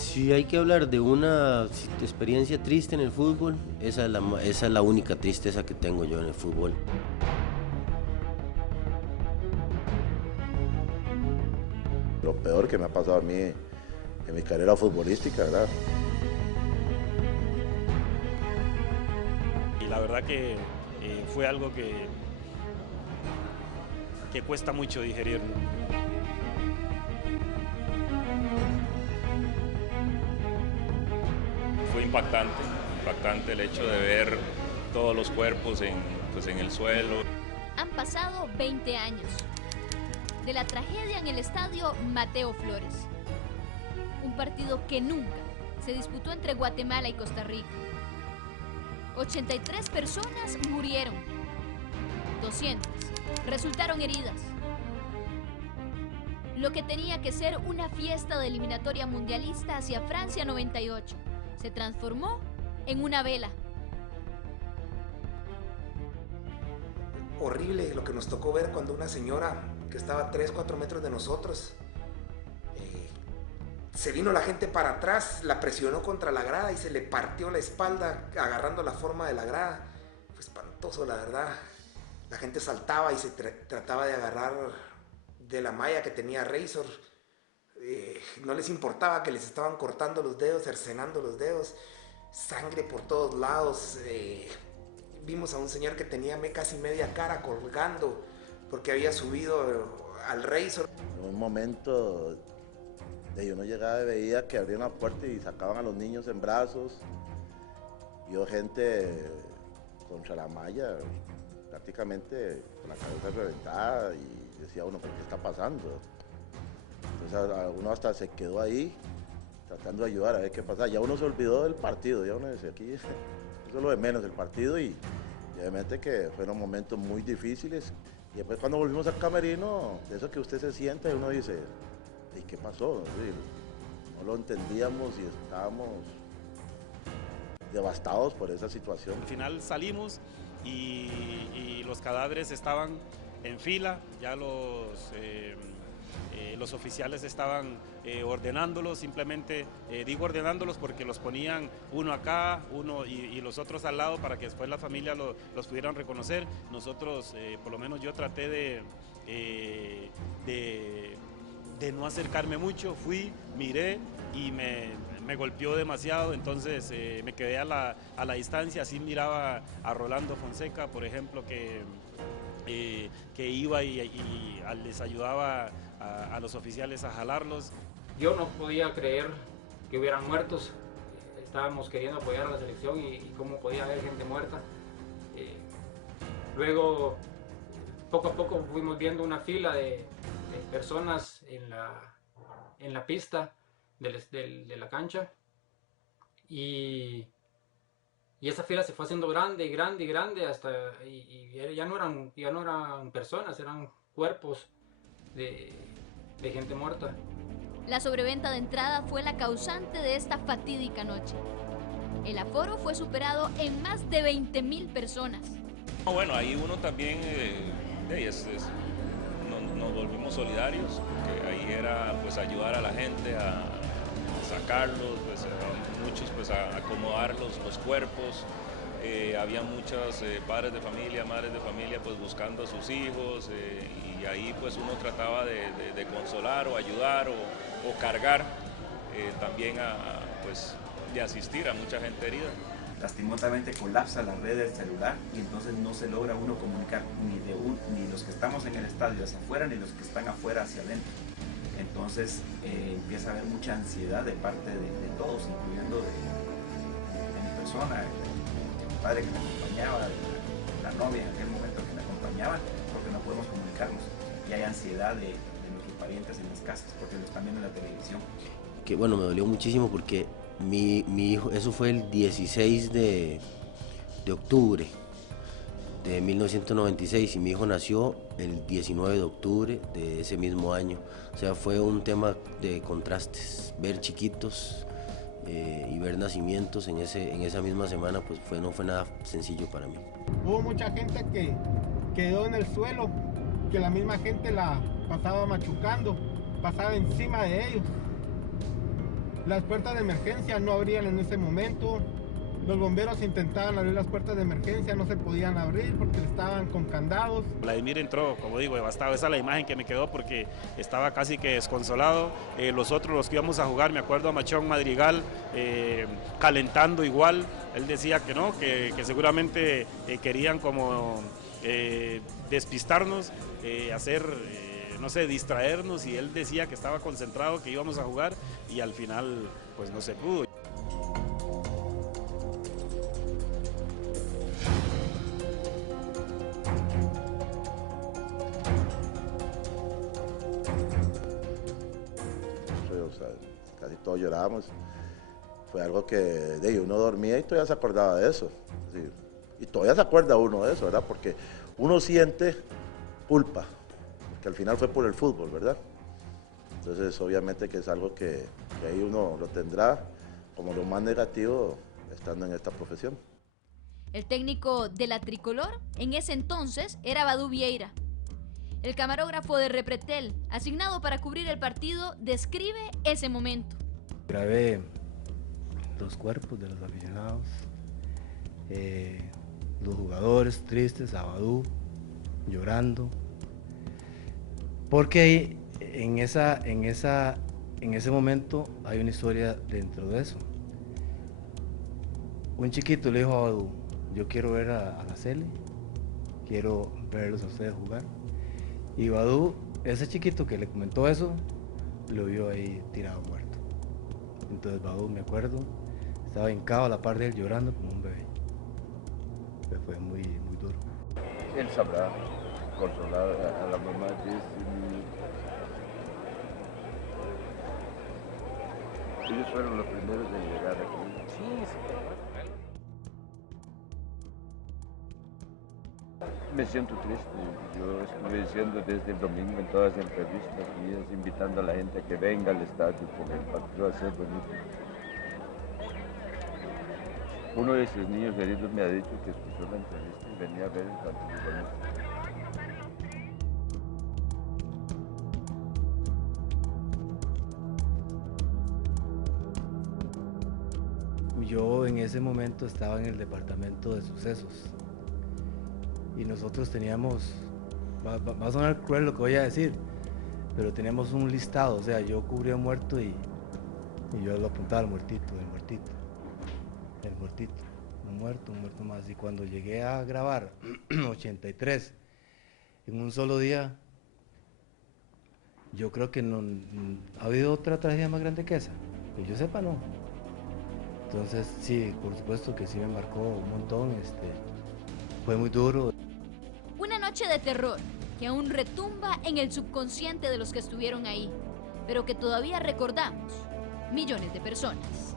Si hay que hablar de una experiencia triste en el fútbol, esa es la única tristeza que tengo yo en el fútbol. Lo peor que me ha pasado a mí en mi carrera futbolística, ¿verdad? Y la verdad que fue algo que cuesta mucho digerir. Fue impactante el hecho de ver todos los cuerpos en el suelo. Han pasado 20 años de la tragedia en el estadio Mateo Flores. Un partido que nunca se disputó entre Guatemala y Costa Rica. 83 personas murieron. 200 resultaron heridas. Lo que tenía que ser una fiesta de eliminatoria mundialista hacia Francia 98 se transformó en una vela. Horrible lo que nos tocó ver cuando una señora que estaba a 3-4 metros de nosotros, se vino la gente para atrás, la presionó contra la grada y se le partió la espalda agarrando la forma de la grada. Fue espantoso, la verdad. La gente saltaba y se trataba de agarrar de la malla que tenía Razor. No les importaba que les estaban cortando los dedos, cercenando los dedos, sangre por todos lados. Vimos a un señor que tenía casi media cara colgando porque había subido al Razor. En un momento uno llegaba y veía que abrían la puerta y sacaban a los niños en brazos. Vio gente contra la malla, prácticamente con la cabeza reventada, y decía uno, ¿pero qué está pasando? Entonces uno hasta se quedó ahí tratando de ayudar a ver qué pasaba. Ya uno se olvidó del partido, ya uno decía, aquí eso es lo de menos, el partido, y obviamente que fueron momentos muy difíciles. Y después cuando volvimos al camerino, de eso que usted se sienta y uno dice, ¿y qué pasó? Sí, no lo entendíamos y estábamos devastados por esa situación. Al final salimos y los cadáveres estaban en fila, ya los oficiales estaban ordenándolos, simplemente digo ordenándolos porque los ponían uno acá, uno y los otros al lado para que después la familia los pudieran reconocer. Nosotros, por lo menos yo traté de no acercarme mucho, fui, miré y me golpeó demasiado, entonces me quedé a la distancia, así miraba a Rolando Fonseca, por ejemplo, que iba y les ayudaba a los oficiales a jalarlos. Yo no podía creer que hubieran muertos. Estábamos queriendo apoyar a la selección y cómo podía haber gente muerta. Luego, poco a poco fuimos viendo una fila de personas en la pista de la cancha, y esa fila se fue haciendo grande y grande y grande hasta y ya no eran personas, eran cuerpos de gente muerta. La sobreventa de entrada fue la causante de esta fatídica noche. El aforo fue superado en más de 20.000 personas. Bueno, ahí uno también nos volvimos solidarios, que ahí era pues ayudar a la gente a sacarlos, pues, a muchos pues a acomodar los cuerpos. Había muchos padres de familia, madres de familia pues buscando a sus hijos, y ahí pues uno trataba de consolar o ayudar o cargar también pues de asistir a mucha gente herida. Lastimosamente colapsa la red del celular y entonces no se logra uno comunicar ni los que estamos en el estadio hacia afuera ni los que están afuera hacia adentro. Entonces empieza a haber mucha ansiedad de parte de todos, incluyendo de mi persona, mi padre que me acompañaba, la novia en aquel momento que me acompañaban, porque no podemos comunicarnos. Y hay ansiedad de nuestros parientes en las casas porque lo están viendo en la televisión. Que bueno, me dolió muchísimo porque mi hijo, eso fue el 16 de octubre de 1996 y mi hijo nació el 19 de octubre de ese mismo año. O sea, fue un tema de contrastes, ver chiquitos y ver nacimientos en esa misma semana, pues no fue nada sencillo para mí. Hubo mucha gente que quedó en el suelo, que la misma gente la pasaba machucando, pasaba encima de ellos. Las puertas de emergencia no abrían en ese momento. Los bomberos intentaban abrir las puertas de emergencia, no se podían abrir porque estaban con candados. Vladimir entró, como digo, devastado. Esa es la imagen que me quedó porque estaba casi que desconsolado. Los otros, los que íbamos a jugar, me acuerdo a Machón Madrigal, calentando igual. Él decía que no, que seguramente querían como despistarnos, hacer, no sé, distraernos, y él decía que estaba concentrado, que íbamos a jugar, y al final pues no se pudo. O sea, casi todos llorábamos. Fue algo que uno dormía y todavía se acordaba de eso. Sí. Y todavía se acuerda uno de eso, ¿verdad? Porque uno siente culpa, porque al final fue por el fútbol, ¿verdad? Entonces, obviamente que es algo que ahí uno lo tendrá como lo más negativo estando en esta profesión. El técnico de la tricolor en ese entonces era Badú Vieira. El camarógrafo de Repretel, asignado para cubrir el partido, describe ese momento. Grabé los cuerpos de los aficionados, los jugadores tristes, a Badú llorando, porque ahí, en ese momento hay una historia dentro de eso. Un chiquito le dijo a Badú: yo quiero ver a la Cele, quiero verlos a ustedes jugar. Y Badú, ese chiquito que le comentó eso, lo vio ahí tirado muerto. Entonces Badú, me acuerdo, estaba hincado a la par de él llorando como un bebé. Fue muy, muy duro. Él sabrá consolar a la mamá de ese niño. Ellos fueron los primeros en llegar aquí. Me siento triste. Yo estuve diciendo desde el domingo en todas las entrevistas mías, invitando a la gente a que venga al estadio porque el partido va a ser bonito. Uno de esos niños heridos me ha dicho que escuchó la entrevista y venía a ver el partido bonito. Yo en ese momento estaba en el departamento de sucesos y nosotros teníamos, va a sonar cruel lo que voy a decir, pero teníamos un listado, o sea, yo cubría un muerto y yo lo apuntaba al muertito, un muerto más. Y cuando llegué a grabar 83 en un solo día, yo creo que no ha habido otra tragedia más grande que esa, que yo sepa, no. Entonces sí, por supuesto que sí me marcó un montón, fue muy duro. Una noche de terror que aún retumba en el subconsciente de los que estuvieron ahí, pero que todavía recordamos millones de personas.